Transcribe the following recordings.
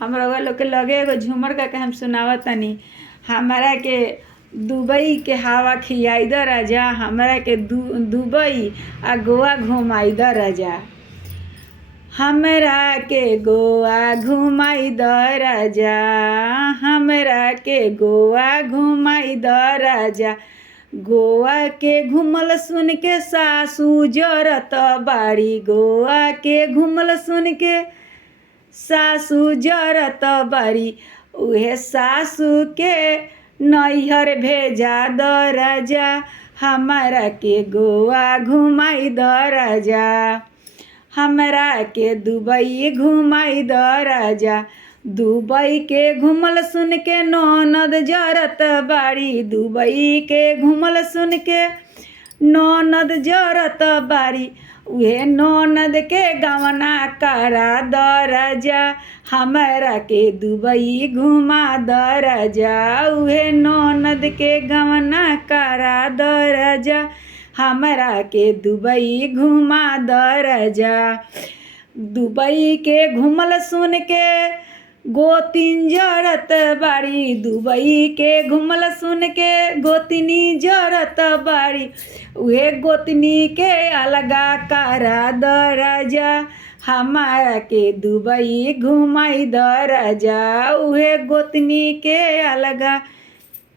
हम रउआ लोग के लगे एगो झूमर का के हम सुनावत तनी। हमरा के दुबई के हवा खियाई द राजा, हमरा के दुबई आ गोवा घुमाई द राजा। हमरा के गोवा घुमाई द राजा, हमरा के गोवा घुमाई द राजा। गोवा के घूमल सुन के सासू जरत बाड़ी, गोवा के घूमल सुन के सासू जरत बाड़ी। उहे सासू के नैहर भेजा द राजा, हमरा के गोवा घुमाई द राजा। हमरा के दुबई घुमाई द राजा। दुबई के घूमल सुन के ननद जरत बाड़ी, दुबई के घूमल सुन के ननद जरत बाड़ी। उहे ननद के गवना करा द राजा, हमरा के दुबई घुमा द राजा। उहे ननद के गवना करा द राजा, हमरा के दुबई घुमा द राजा। दुबई के घूमल सुन के गोतिन जरत बाड़ी, दुबई के घूमल सुन के गोतनी जरत बाड़ी। उहे गोतनी के अलगा करा द राजा, हमारा के दुबई घुमाई द राजा। उहे गोतनी के अलगा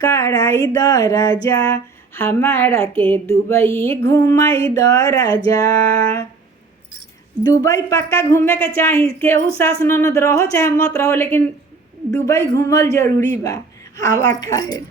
कराई द राजा, हमारा के दुबई घुमाई द राजा। दुबई पक्का घूमे के चाही, केहू सास ननद रहो चाहे मत रहो, लेकिन दुबई घूमल जरूरी बा हवा खाए।